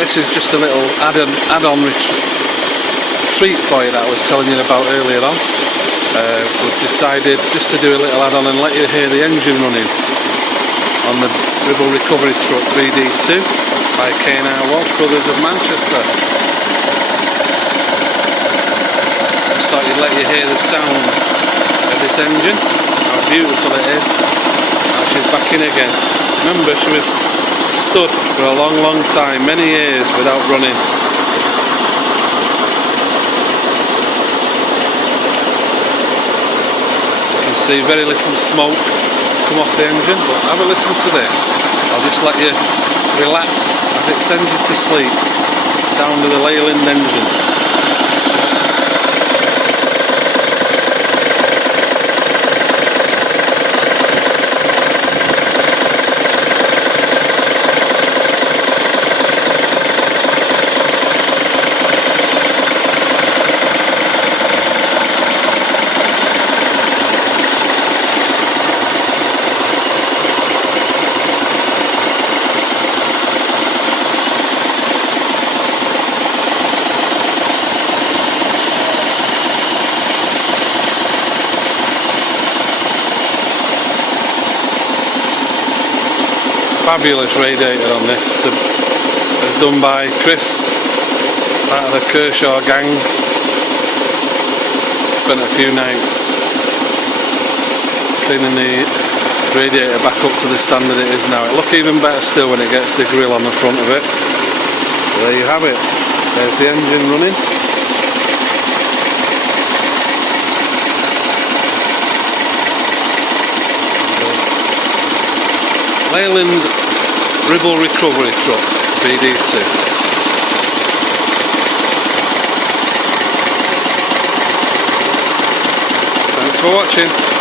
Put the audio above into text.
This is just a little add-on treat for you that I was telling you about earlier on. We've decided just to do a little add-on and let you hear the engine running on the RIBBLE recovery truck BD-2 by Walsh Brothers of Manchester. Just thought you'd let you hear the sound of this engine, how beautiful it is. Now she's back in again. Remember, she was stood for a long time, many years without running. You can see very little smoke come off the engine, but have a listen to this. I'll just let you relax as it sends you to sleep. Sound of the Leyland engine. Fabulous radiator on this. It's done by Chris, part of the KERSHAWE gang. Spent a few nights cleaning the radiator back up to the standard it is now. It'll look even better still when it gets the grill on the front of it. So there you have it. There's the engine running. Leyland RIBBLE recovery truck BD-2. Thanks for watching.